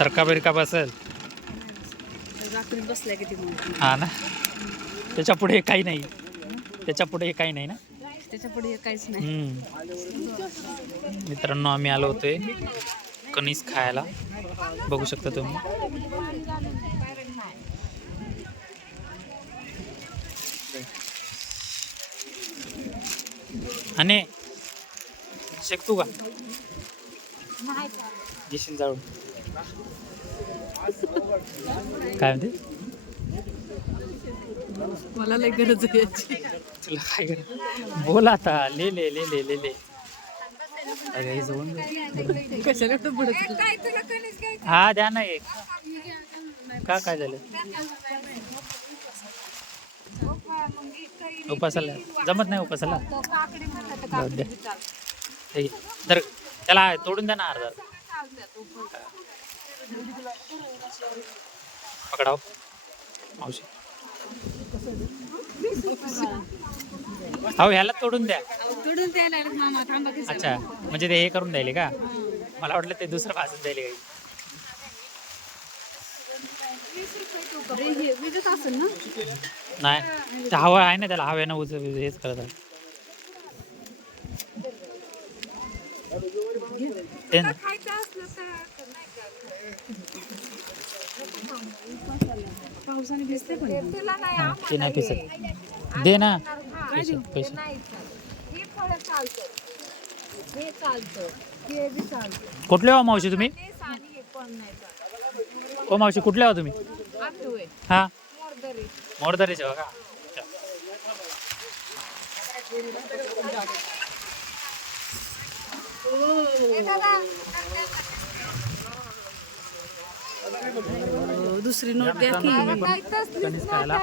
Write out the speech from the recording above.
सरका बिरका बसेल. रात्री बसल्या किती हा ना. त्याच्या पुढे काही नाही. त्याच्या पुढे काही नाही ना. त्याच्या पुढे काहीच नाही. मित्रांनो आम्ही आलो होतोय कणीस खायला. बघू शकता तुम्ही. आणि शेकतू का येशील जाळून. काय म्हणते मला लय गरज आहे याची. तुला काय कर बोल आता. ले ले ले ले ले ले. अरे जाऊन कशाला तर पुढे हा द्या ना एक. का काय झालं उपासाला जमत नाही उपासाला. तर त्याला तोडून द्या ना अर्धा. पकडाव मावशी. हो ह्याला तोडून द्या. तोडून द्यायला मामा थांबा. अच्छा म्हणजे ते हे करून द्यायले का. मला वाटलं ते दुसरं भाजून द्यायले काही. विजत असेल ना. नाही ते हवा आहे ना त्याला हव्यानं हेच करत आहे. ते ना. पावसाने भिजते पण ते नाही पिसत. दे ना पैसे पैसे. कुठले हो मावशी तुम्ही. ओ मावशी कुठले हो तुम्ही. हा मोरदरीचे हो का. दुसरी नोट द्या की. कणीस खायला